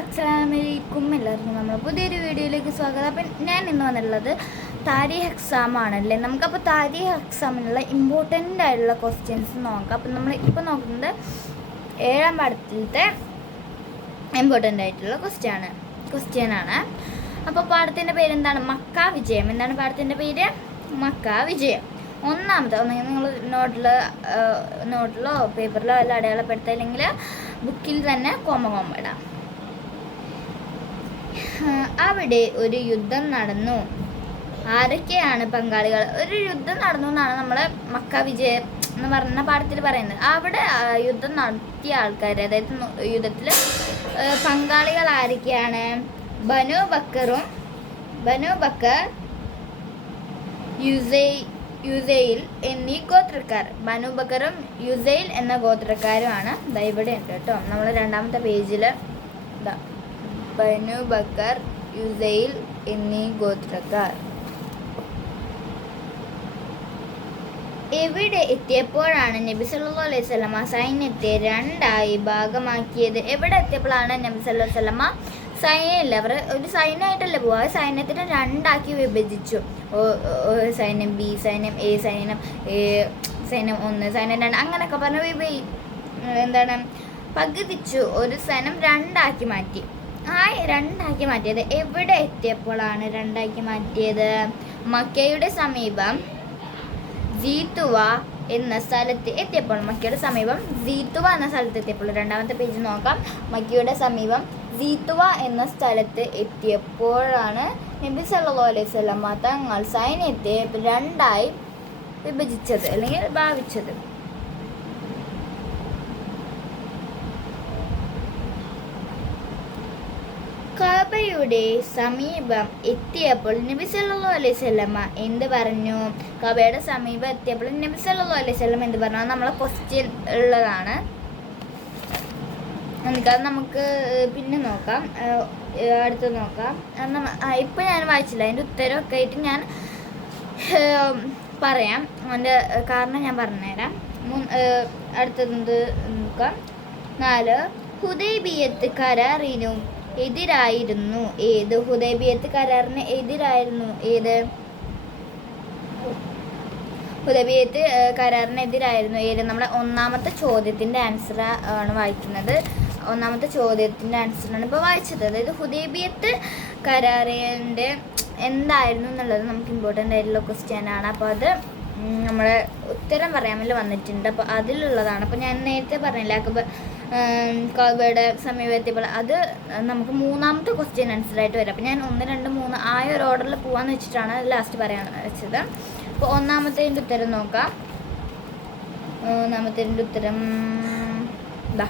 അസ്സലാമലൈക്കും എല്ലാവർക്കും നമ്മൾ പുതിയൊരു വീഡിയോയിലേക്ക് സ്വാഗതം. അപ്പം ഞാൻ ഇന്ന് വന്നിട്ടുള്ളത് താരീഖ് എക്സാം ആണല്ലേ? നമുക്കപ്പോൾ താരീഖ് എക്സാമിനുള്ള ഇമ്പോർട്ടന്റ് ആയിട്ടുള്ള ക്വസ്റ്റ്യൻസ് നോക്കാം. അപ്പം നമ്മൾ ഇപ്പോൾ നോക്കുന്നത് ഏഴാം പാഠത്തിലത്തെ ഇമ്പോർട്ടന്റ് ആയിട്ടുള്ള ക്വസ്റ്റ്യൻ ആണ്. ക്വസ്റ്റ്യൻ ആണ്. അപ്പോൾ പാഠത്തിന്റെ പേര് എന്താണ്? മക്ക വിജയം. എന്താണ് പാഠത്തിന്റെ പേര്? മക്ക വിജയം. ഒന്നാമത്തെ ഒന്നെങ്കിൽ നിങ്ങൾ നോട്ടിൽ നോട്ടിലോ പേപ്പറിലോ എല്ലാം അടയാളപ്പെടുത്തില്ലെങ്കിൽ ബുക്കിൽ തന്നെ കോമ കോമ ഇടാം. അവിടെ ഒരു യുദ്ധം നടന്നു. ആരൊക്കെയാണ് പങ്കാളികൾ? ഒരു യുദ്ധം നടന്നു എന്നാണ് നമ്മളെ മക്ക വിജയം എന്ന് പറഞ്ഞ പാഠത്തിൽ പറയുന്നത്. അവിടെ യുദ്ധം നടത്തിയ ആൾക്കാർ അതായത് യുദ്ധത്തിൽ പങ്കാളികൾ ആരൊക്കെയാണ്? ബനു ബക്കറും ബനു ബക്കർ യുസൈ യുസൈൽ എന്നീ ഗോത്രക്കാർ. ബനു ബക്കറും യുസൈൽ എന്ന ഗോത്രക്കാരുമാണ് ദാ ഇവിടെ ഉണ്ട് കേട്ടോ. നമ്മൾ രണ്ടാമത്തെ പേജിൽ ഇതാ. ബനു ബക്കർ യുസൈൽ എന്നീ ഗോത്രക്കാർ. എവിടെ എത്തിയപ്പോഴാണ് നബി സല്ലല്ലാഹു അലൈഹി വസല്ലമ സൈന്യത്തെ രണ്ടായി ഭാഗമാക്കിയത്? എവിടെ എത്തിയപ്പോഴാണ് നബി സല്ലല്ലാഹു വസല്ലമ സൈന്യമില്ല അവർ ഒരു സൈന്യമായിട്ടല്ലേ പോവുക? സൈന്യത്തിനെ രണ്ടാക്കി വിഭജിച്ചു. സൈന്യം ബി സൈന്യം എ സൈന്യം എ സൈന്യം ഒന്ന് സൈന്യം രണ്ട് അങ്ങനെയൊക്കെ പറഞ്ഞ് വിഭ എന്താണ്? പകുതിച്ചു ഒരു സൈന്യം രണ്ടാക്കി മാറ്റി. ആ രണ്ടാക്കി മാറ്റിയത്. എവിടെ എത്തിയപ്പോഴാണ് രണ്ടാക്കി മാറ്റിയത്? മക്കയുടെ സമീപം ജീത്തുവ എന്ന സ്ഥലത്ത് എത്തിയപ്പോൾ മക്കയുടെ സമീപം ജീത്തുവ എന്ന സ്ഥലത്ത് എത്തിയപ്പോൾ. രണ്ടാമത്തെ പേജ് നോക്കാം. മക്കയുടെ സമീപം ജീത്തുവ എന്ന സ്ഥലത്ത് എത്തിയപ്പോഴാണ് നബി സല്ലല്ലാഹു അലൈഹി വസല്ലമ തങ്ങൾ സൈന്യത്തെ രണ്ടായി വിഭജിച്ചത് അല്ലെങ്കിൽ ഭാവിച്ചത്. കബയുടെ സമീപം എത്തിയപ്പോൾ നബി സല്ലല്ലാഹു അലൈഹി സ്വലമ എന്ത് പറഞ്ഞു? കബയുടെ സമീപം എത്തിയപ്പോൾ നബി സല്ലല്ലാഹു അലൈഹി സ്വലം എന്ത് പറഞ്ഞു? അത് നമ്മളെ ക്വസ്റ്റ്യൻ ഉള്ളതാണ്. നമുക്കത് നമുക്ക് പിന്നെ നോക്കാം. അടുത്ത് നോക്കാം. അത് ഇപ്പം ഞാൻ വായിച്ചില്ല. അതിന്റെ ഉത്തരമൊക്കെ ആയിട്ട് ഞാൻ പറയാം. അതിന്റെ കാരണം ഞാൻ പറഞ്ഞുതരാം. അടുത്തത് നോക്കാം. നാല് ഹുദൈബിയത്ത് കരാറിനും എതിരായിരുന്നു. ഏത് ഹുദൈബിയത്ത് കരാറിന് എതിരായിരുന്നു? ഏത്? ഹുദൈബിയത്ത് കരാറിനെതിരായിരുന്നു ഏത്? നമ്മുടെ ഒന്നാമത്തെ ചോദ്യത്തിന്റെ ആൻസർ ആണ് വായിക്കുന്നത്. ഒന്നാമത്തെ ചോദ്യത്തിന്റെ ആൻസറാണ് ഇപ്പോൾ വായിച്ചത്. അതായത് ഹുദൈബിയത്ത് കരാറിന്റെ എന്തായിരുന്നു എന്നുള്ളത് നമുക്ക് ഇമ്പോർട്ടന്റ് ആയിട്ടുള്ള ക്വസ്റ്റ്യൻ ആണ്. അപ്പോൾ അത് നമ്മളെ ഉത്തരം പറയാമല്ലോ വന്നിട്ടുണ്ട്. അപ്പോൾ അതിലുള്ളതാണ്. അപ്പോൾ ഞാൻ നേരത്തെ പറഞ്ഞില്ല അക്ബർ കബയുടെ സമീപത്തിയപ്പോൾ അത് നമുക്ക് മൂന്നാമത്തെ ക്വസ്റ്റ്യൻ ആൻസർ ആയിട്ട് വരും. അപ്പോൾ ഞാൻ ഒന്ന് രണ്ട് മൂന്ന് ആ ഒരു ഓർഡറിൽ പോകാമെന്ന് വെച്ചിട്ടാണ് ലാസ്റ്റ് പറയാൻ വെച്ചത്. അപ്പോൾ ഒന്നാമത്തേന്റെ ഉത്തരം നോക്കാം. ഒന്നാമത്തേന്റെ ഉത്തരം ഇതാ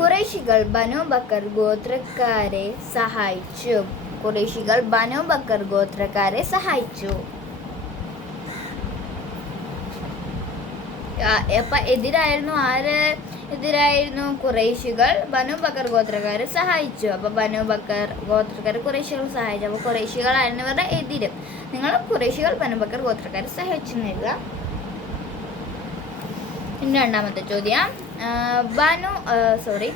കുറേശികൾ ബനോ ബക്കർ ഗോത്രക്കാരെ സഹായിച്ചു. കുറേശികൾ ബനോ ബക്കർ ഗോത്രക്കാരെ സഹായിച്ചു. അപ്പൊ എതിരായിരുന്നു ആര് എതിരായിരുന്നു? കുറേശികൾ ബനു ബക്കർ ഗോത്രക്കാരെ സഹായിച്ചു. അപ്പൊ ബനു ബക്കർ ഗോത്രക്കാർ കുറേശികൾ സഹായിച്ചു. അപ്പൊ കുറേശികളായിരുന്നു ഇവരുടെ എതിര്. നിങ്ങൾ കുറേശികൾ ബനു ബക്കർ ഗോത്രക്കാരെ സഹായിച്ചു പിന്നെ രണ്ടാമത്തെ ചോദ്യം. ബനു സോറി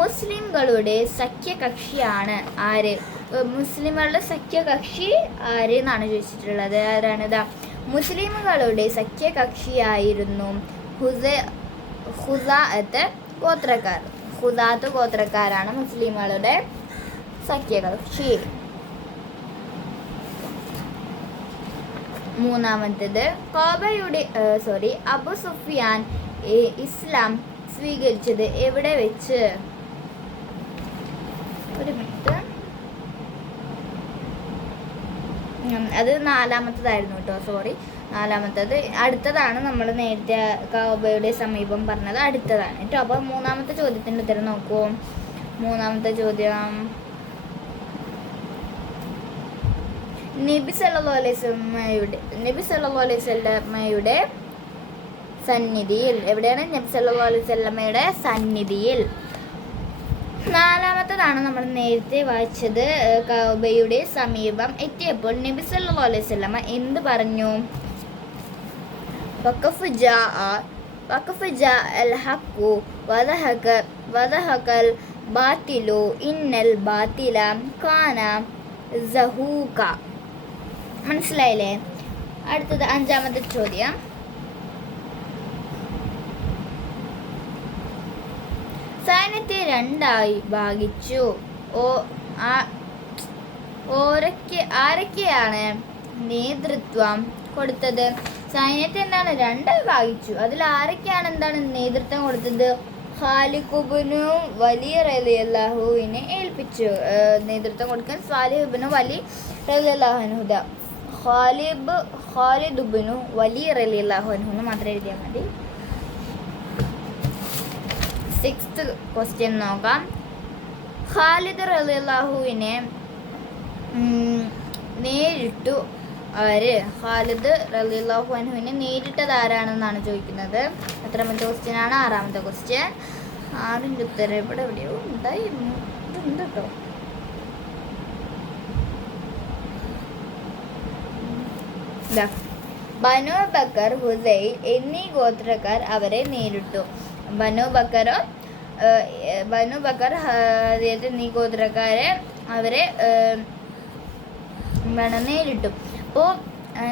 മുസ്ലിംകളുടെ സഖ്യകക്ഷിയാണ് ആര്? മുസ്ലിങ്ങളുടെ സഖ്യകക്ഷി ആര് എന്നാണ് ചോദിച്ചിട്ടുള്ളത്. ആരാണിതാ മുസ്ലിമുകളുടെ സഖ്യകക്ഷിയായിരുന്നു ഹുസ ഹുസാത്ത് ഗോത്രക്കാർ. ഹുദാത്ത് ഗോത്രക്കാരാണ് മുസ്ലിമുകളുടെ സഖ്യകക്ഷി. മൂന്നാമത്തേത് കോബയുടെ സോറി അബു സുഫിയാൻ ഇസ്ലാം സ്വീകരിച്ചത് എവിടെ വെച്ച്? ഒരു മിനിറ്റ്. അത് നാലാമത്തതായിരുന്നു കേട്ടോ സോറി നാലാമത്തത്. അടുത്തതാണ് നമ്മൾ നേരത്തെ കൗബയുടെ സമീപം പറഞ്ഞത് അടുത്തതാണ്. കേട്ടോ അപ്പോൾ മൂന്നാമത്തെ ചോദ്യത്തിന്റെ ഉത്തരം നോക്കൂ. മൂന്നാമത്തെ ചോദ്യം. നബി സല്ലാസ്മയുടെ അലൈഹി വസല്ലമയുടെ നബി അലൈഹി സന്നിധിയിൽ എവിടെയാണ്? നബി അലൈഹി സന്നിധിയിൽ. നാലാമത്തതാണ് നമ്മൾ നേരത്തെ വായിച്ചത് കൗബയുടെ സമീപം എത്തിയപ്പോൾ നബി സല്ലു അലൈഹി സ്വലമ എന്ത് പറഞ്ഞു? വഖഫ് വഖഫ് അൽ ഇന്നൽ കാന മനസ്സിലായില്ലേ? അടുത്തത് അഞ്ചാമത്തെ ചോദ്യം സൈന്യത്തെ രണ്ടായി ഭാഗിച്ചു. ഓ ഓരൊക്കെ ആരൊക്കെയാണ് നേതൃത്വം കൊടുത്തത്? സൈന്യത്തെ എന്താണ് രണ്ടായി ഭാഗിച്ചു? അതിൽ ആരൊക്കെയാണ് എന്താണ് നേതൃത്വം കൊടുത്തത്? ഖാലിഖുബിനു വലിയ റലിയല്ലാഹുവിനെ ഏൽപ്പിച്ചു. നേതൃത്വം കൊടുക്കാൻ സാലിഹുബിനു വലി റലിയല്ലാഹുനുഹുദ ഖാലിബ് ഖാലിദുബിനു വലിയ റലിയല്ലാഹുനു എന്ന് മാത്രം എഴുതിയാൽ മതി. സിക്സ്ത് ക്വസ്റ്റ്യൻ നോക്കാം. ഖാലിദ് റലിഹുവിനെ നേരിട്ടു ആര്? ഖാലിദ് റലിഹു അനുവിനെ നേരിട്ടത് ആരാണെന്നാണ് ചോദിക്കുന്നത്. എത്രാമത്തെ ക്വസ്റ്റ്യൻ ആണ് ആറാമത്തെ ക്വസ്റ്റ്യൻ ആറിന്റെ ഉത്തരം ഇവിടെ എവിടെയോ ഉണ്ടായിരുന്നു. ഇതുണ്ട് കേട്ടോ. ബനു ബക്കർ ഹുസൈൽ എന്നീ ഗോത്രക്കാർ അവരെ നേരിട്ടു. ബനു ബക്കറോ ബനു ബക്കർ ഹ- നീ ഗോത്രക്കാരെ അവരെ വേണം നേരിട്ടു. അപ്പോൾ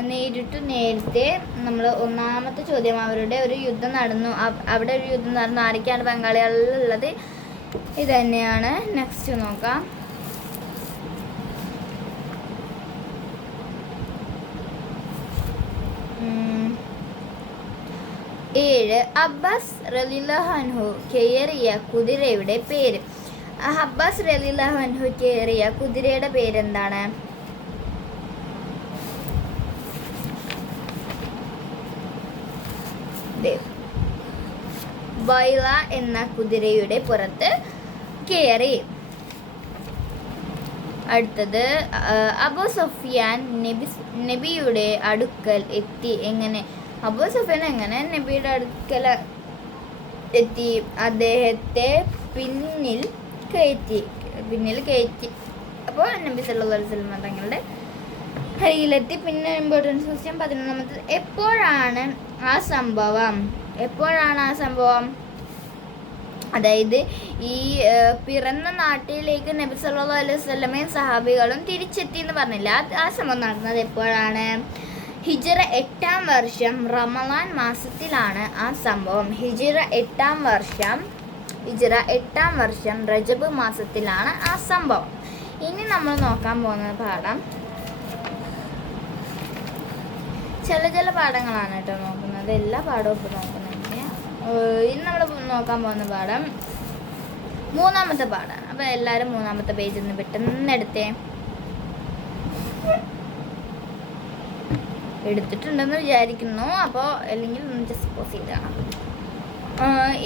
നേരിട്ടു നേരത്തെ നമ്മൾ ഒന്നാമത്തെ ചോദ്യം അവരുടെ ഒരു യുദ്ധം നടന്നു. അവിടെ ഒരു യുദ്ധം നടന്നു. ആരൊക്കെയാണ് ബംഗാളികളിലുള്ളത് ഇത് തന്നെയാണ് നെക്സ്റ്റ് നോക്കാം. ഉം. ഏഴ് അബ്ബാസ് റലിലഹൻഹു കയറിയ കുതിരയുടെ പേര്. അബ്ബാസ് റലിലഹൻഹു കയറിയ കുതിരയുടെ പേരെന്താണ്. ബൈല എന്ന കുതിരയുടെ പുറത്ത് കയറി. അടുത്തത് അബു സഫിയാൻ നബി നബിയുടെ അടുക്കൽ എത്തി. എങ്ങനെ? അബു സുഫൻ എങ്ങനെ നബിയുടെ അടുക്കല എത്തി? അദ്ദേഹത്തെ പിന്നിൽ കയറ്റി പിന്നിൽ കയറ്റി. അപ്പോൾ നബി അലൈഹി വസല്ലം തങ്ങളുടെ കയ്യിലെത്തി. പിന്നെ ഇമ്പോർട്ടൻസ് ക്വസ്റ്റ്യൻ പതിനൊന്നാമത്തത് എപ്പോഴാണ് ആ സംഭവം? എപ്പോഴാണ് ആ സംഭവം? അതായത് ഈ പിറന്ന നാട്ടിലേക്ക് നബി സല്ലല്ലാഹു അലൈഹി വസല്ലമയും സഹാബികളും തിരിച്ചെത്തി എന്ന് പറഞ്ഞില്ല? ആ സംഭവം നടന്നത് എപ്പോഴാണ്? ഹിജറ എട്ടാം വർഷം റമലാൻ മാസത്തിലാണ് ആ സംഭവം. ഹിജിറ എട്ടാം വർഷം ഹിജിറ എട്ടാം വർഷം റജബ് മാസത്തിലാണ് ആ സംഭവം. ഇനി നമ്മൾ നോക്കാൻ പോകുന്ന പാഠം ചില ചില പാഠങ്ങളാണ് കേട്ടോ നോക്കുന്നത്. എല്ലാ പാഠവും ഇപ്പോൾ നോക്കുന്നത് ഇനി നമ്മൾ നോക്കാൻ പോകുന്ന പാഠം മൂന്നാമത്തെ പാഠം. അപ്പോൾ എല്ലാവരും മൂന്നാമത്തെ പേജിൽ നിന്ന് പെട്ടെന്ന് എടുത്തേ. എടുത്തിട്ടുണ്ടെന്ന് വിചാരിക്കുന്നു. അപ്പോൾ അല്ലെങ്കിൽ ജസ്റ്റ് പോസ് ചെയ്താണ്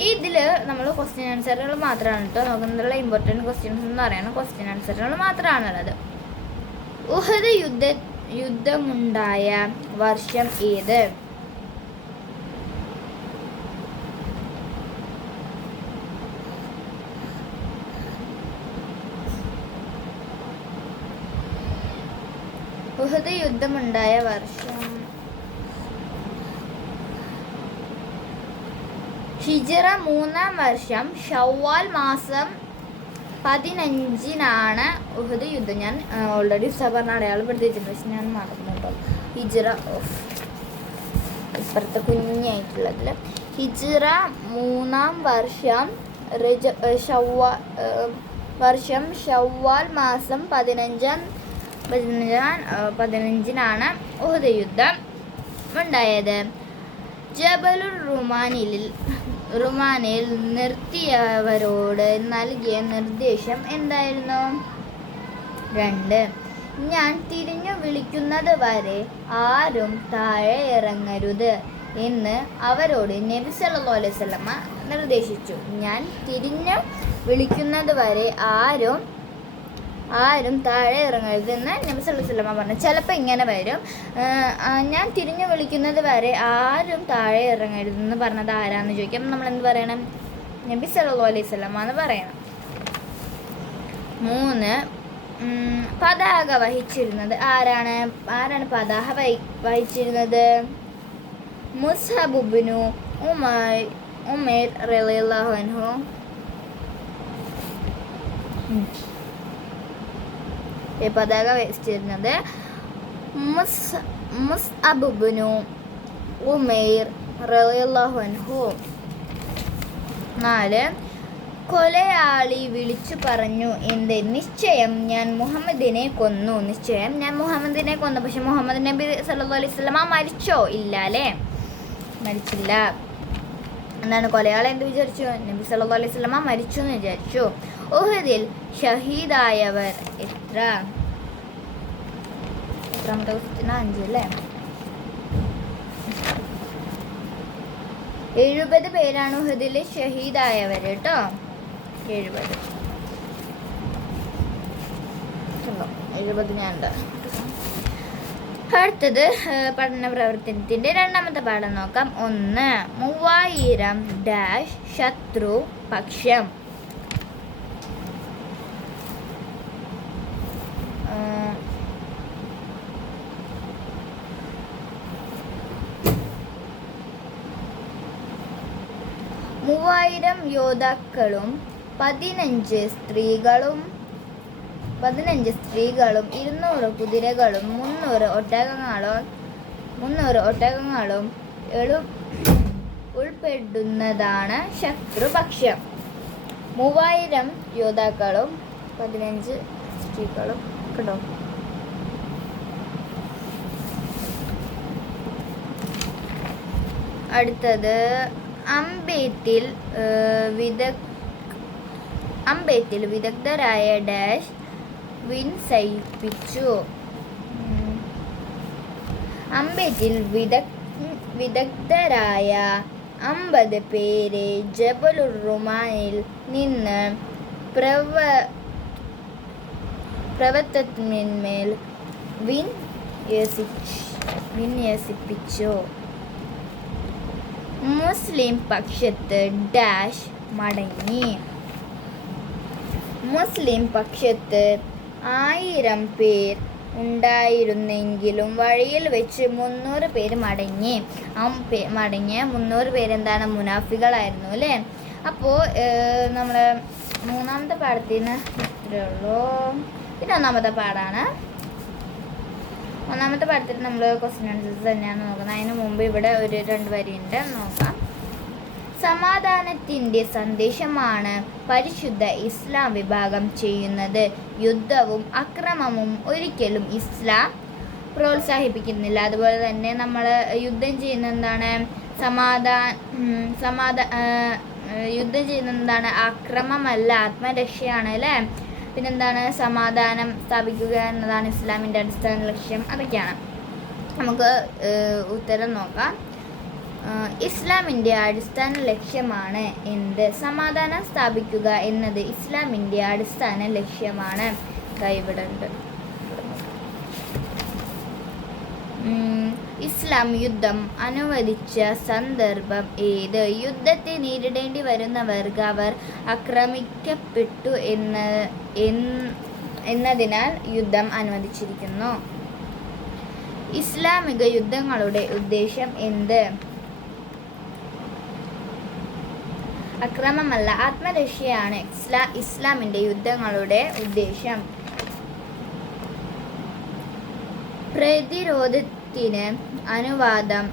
ഇതിൽ നമ്മൾ ക്വസ്റ്റ്യൻ ആൻസറുകൾ മാത്രമാണ് കേട്ടോ നോക്കുന്നതിലുള്ള ഇമ്പോർട്ടന്റ് ക്വസ്റ്റ്യൻസ് എന്ന് പറയുന്നത് ക്വസ്റ്റ്യൻ ആൻസറുകൾ മാത്രമാണുള്ളത് ഉഹദ് യുദ്ധ യുദ്ധമുണ്ടായ വർഷം ഏത്? ഉഹദ് യുദ്ധമുണ്ടായ വർഷം ഹിജറ മൂന്നാം വർഷം ഷവ്വാൽ മാസം പതിനഞ്ചിനാണ് ഉഹദ് യുദ്ധം. ഞാൻ ഓൾറെഡി സബർണ അടയാളപ്പെടുത്തിയിട്ടുണ്ട്. പക്ഷെ ഞാൻ മറന്നുണ്ടോ ഹിജറ ഓഫ് ഇപ്പുറത്തെ കുഞ്ഞായിട്ടുള്ളതിൽ ഹിജറ മൂന്നാം വർഷം ഏഹ് ഷവ്വാ വർഷം ഷവ്വാൽ മാസം പതിനഞ്ചാം പതിനഞ്ചാം പതിനഞ്ചിനാണ് ഉഹദ് യുദ്ധം ഉണ്ടായത്. ജബലുർ റുമാനിൽ റുമാനിൽ നിർത്തിയവരോട് നൽകിയ നിർദ്ദേശം എന്തായിരുന്നു? രണ്ട്. ഞാൻ തിരിഞ്ഞു വിളിക്കുന്നത് വരെ ആരും താഴെ ഇറങ്ങരുത് എന്ന് അവരോട് നബി അലൈഹി നിർദ്ദേശിച്ചു. ഞാൻ തിരിഞ്ഞു വിളിക്കുന്നത് വരെ ആരും ആരും താഴെ ഇറങ്ങരുത് എന്ന് നബി സല്ലല്ലാഹു അലൈഹി വസല്ലമ പറഞ്ഞു. ചിലപ്പോൾ ഇങ്ങനെ വരും. ഞാൻ തിരിഞ്ഞു വിളിക്കുന്നത് വരെ ആരും താഴെ ഇറങ്ങരുതെന്ന് പറഞ്ഞത് ആരാന്ന് ചോദിക്കും. നമ്മൾ എന്ത് പറയണം? നബി സല്ലല്ലാഹു അലൈഹി വസല്ലമ എന്ന് പറയണം. മൂന്ന് പതാക വഹിച്ചിരുന്നത് ആരാണ്? ആരാണ് പതാക വഹി വഹിച്ചിരുന്നത്? മുസ്ഹബുബിനു ഉമൈർ ഉമേർ റളിയല്ലാഹു അൻഹു. പതാക വെച്ചിരുന്നത്. മുസ് മുസ് അബുബിനു ഉമൈർ റളിയല്ലാഹു അൻഹു. നാല് കൊലയാളി വിളിച്ചു പറഞ്ഞു എന്ത്? നിശ്ചയം ഞാൻ മുഹമ്മദിനെ കൊന്നു. നിശ്ചയം ഞാൻ മുഹമ്മദിനെ കൊന്നു. പക്ഷെ മുഹമ്മദ് നബി സല്ലു അലൈഹി വസല്ലമ മരിച്ചോ? ഇല്ല അല്ലേ? മരിച്ചില്ല. എന്താണ്? കൊലയാളി എന്ത് വിചാരിച്ചു? നബി സല്ലു അലൈഹി വസല്ലമ മരിച്ചു എന്ന് വിചാരിച്ചു. ഉഹദിൽ ഷഹീദായവർ എത്ര എത്രാമത്തെ അഞ്ച് അല്ലേ? എഴുപത് പേരാണ് ഇതിൽ ഷഹീദായവർ കേട്ടോ എഴുപത്? എഴുപത് ഞാൻ അടുത്തത് പഠന പ്രവർത്തനത്തിന്റെ രണ്ടാമത്തെ പാഠം നോക്കാം. ഒന്ന് മൂവായിരം ഡാഷ് ശത്രു പക്ഷം ഏഹ്, മൂവായിരം യോദ്ധാക്കളും പതിനഞ്ച് സ്ത്രീകളും പതിനഞ്ച് സ്ത്രീകളും ഇരുന്നൂറ് കുതിരകളും മുന്നൂറ് ഒട്ടകങ്ങളും മുന്നൂറ് ഒട്ടകങ്ങളും എളു ഉൾപ്പെടുന്നതാണ് ശത്രുപക്ഷം. മൂവായിരം യോദ്ധാക്കളും പതിനഞ്ച് സ്ത്രീകളും കിട്ടും അടുത്തത് അമ്പേത്തിൽ വിദ വിദഗ് അമ്പേത്തിൽ വിദഗ്ധരായ ഡാഷ് വിൻസയിപ്പിച്ചു. അംബേത്തിൽ വിദഗ് വിദഗ്ധരായ അമ്പത് പേരെ ജബലുർ റുമാനിൽ നിന്ന് പ്രവ വിൻ വിന്യസിപ്പിച്ചു. മുസ്ലിം പക്ഷത്ത് ഡാഷ് മടങ്ങി. മുസ്ലിം പക്ഷത്ത് ആയിരം പേർ ഉണ്ടായിരുന്നെങ്കിലും വഴിയിൽ വെച്ച് മുന്നൂറ് പേര് മടങ്ങി. ആ മടങ്ങിയ മുന്നൂറ് പേരെന്താണ്? മുനാഫികളായിരുന്നു അല്ലേ? അപ്പോൾ നമ്മൾ മൂന്നാമത്തെ പാഠത്തിന് ഇത്രയേ ഉള്ളൂ. പിന്നെ ഒന്നാമത്തെ പാഠാണ് ഒന്നാമത്തെ പാഠത്തിൽ നമ്മൾ ക്വസ്റ്റ്യൻ ആൻസേഴ്സ് തന്നെയാണ് നോക്കുന്നത്. അതിന് മുമ്പ് ഇവിടെ ഒരു രണ്ട് വരിയുണ്ട് നോക്കാം. സമാധാനത്തിന്റെ സന്ദേശമാണ് പരിശുദ്ധ ഇസ്ലാം വിഭാഗം ചെയ്യുന്നത്. യുദ്ധവും അക്രമവും ഒരിക്കലും ഇസ്ലാം പ്രോത്സാഹിപ്പിക്കുന്നില്ല. അതുപോലെ തന്നെ നമ്മൾ യുദ്ധം ചെയ്യുന്ന എന്താണ്? സമാധാന സമാധാ യുദ്ധം ചെയ്യുന്ന എന്താണ്? അക്രമമല്ല ആത്മരക്ഷയാണ് അല്ലേ? പിന്നെന്താണ്? സമാധാനം സ്ഥാപിക്കുക എന്നതാണ് ഇസ്ലാമിന്റെ അടിസ്ഥാന ലക്ഷ്യം. അതൊക്കെയാണ്. നമുക്ക് ഉത്തരം നോക്കാം. ഇസ്ലാമിന്റെ അടിസ്ഥാന ലക്ഷ്യമാണ് എന്ത്? സമാധാനം സ്ഥാപിക്കുക എന്നത് ഇസ്ലാമിന്റെ അടിസ്ഥാന ലക്ഷ്യമാണ്. കൈവിടുണ്ട് ഇസ്ലാം യുദ്ധം അനുവദിച്ച സന്ദർഭം ഏത്? യുദ്ധത്തെ നേരിടേണ്ടി വരുന്നവർക്ക് അവർ ആക്രമിക്കപ്പെട്ടു എന്ന് എന്നതിനാൽ യുദ്ധം അനുവദിച്ചിരിക്കുന്നു. ഇസ്ലാമിക യുദ്ധങ്ങളുടെ ഉദ്ദേശം എന്ത്? അക്രമമല്ല ആത്മരക്ഷയാണ് ഇസ്ലാ ഇസ്ലാമിന്റെ യുദ്ധങ്ങളുടെ ഉദ്ദേശം. പ്രതിരോധത്തിന് അനുവാദം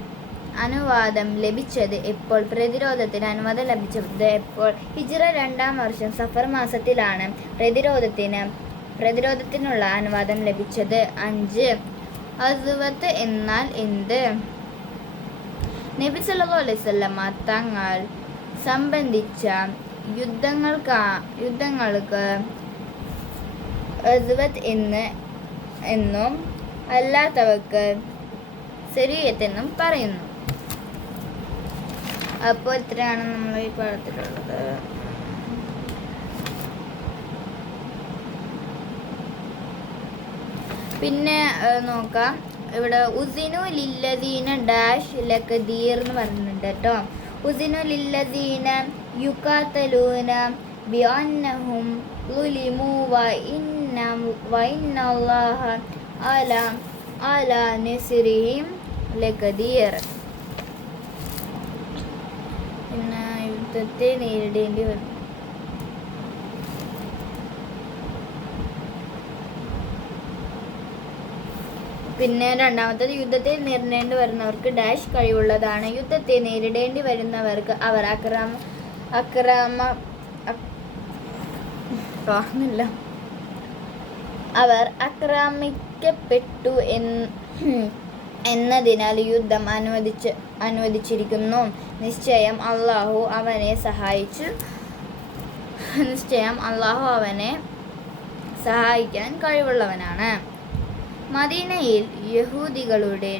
അനുവാദം ലഭിച്ചത് എപ്പോൾ? പ്രതിരോധത്തിന് അനുവാദം ലഭിച്ചത് എപ്പോൾ? ഹിജ്റ രണ്ടാം വർഷം സഫർ മാസത്തിലാണ് പ്രതിരോധത്തിന് പ്രതിരോധത്തിനുള്ള അനുവാദം ലഭിച്ചത്. അഞ്ച്. അസുവത്ത് എന്നാൽ എന്ത്? നബി സല്ലല്ലാഹു അലൈഹി വസല്ലമ തങ്ങൾ സംബന്ധിച്ച യുദ്ധങ്ങൾക്ക് യുദ്ധങ്ങൾക്ക് അസുവത്ത് എന്ന് എന്നും അല്ലാത്തവർക്ക് ശരീരത്ത് എന്നും പറയുന്നു. അപ്പോൾ ഇത്രയാണ് നമ്മൾ ഈ പാഠത്തിലുള്ളത്. പിന്നെ നോക്കാം. ഇവിടെ ഉസിനു ലില്ലദീന ഡാഷ് ലക്കദീർ എന്ന് പറയുന്നുണ്ട് കേട്ടോ. ഉസിനു ലില്ലദീന യുക്കാത്തലൂന ബിഅന്നഹും ളുലിമു വ ഇന്ന അല അല അല്ലെ ഗതിയേറെ പിന്നെ യുദ്ധത്തെ നേരിടേണ്ടി വരും പിന്നെ രണ്ടാമത്തത് യുദ്ധത്തെ നേരിടേണ്ടി വരുന്നവർക്ക് ഡാഷ് കഴിവുള്ളതാണ്. യുദ്ധത്തെ നേരിടേണ്ടി വരുന്നവർക്ക് അവർ അക്രമ അക്രമ തോന്നില്ല അവർ ആക്രമിക്കപ്പെട്ടു എന്ന് എന്നതിനാൽ യുദ്ധം അനുവദിച്ച് അനുവദിച്ചിരിക്കുന്നു. നിശ്ചയം അള്ളാഹു അവനെ സഹായിച്ചു നിശ്ചയം അള്ളാഹു അവനെ സഹായിക്കാൻ കഴിവുള്ളവനാണ്. മദീനയിൽ യഹൂദികളുടെ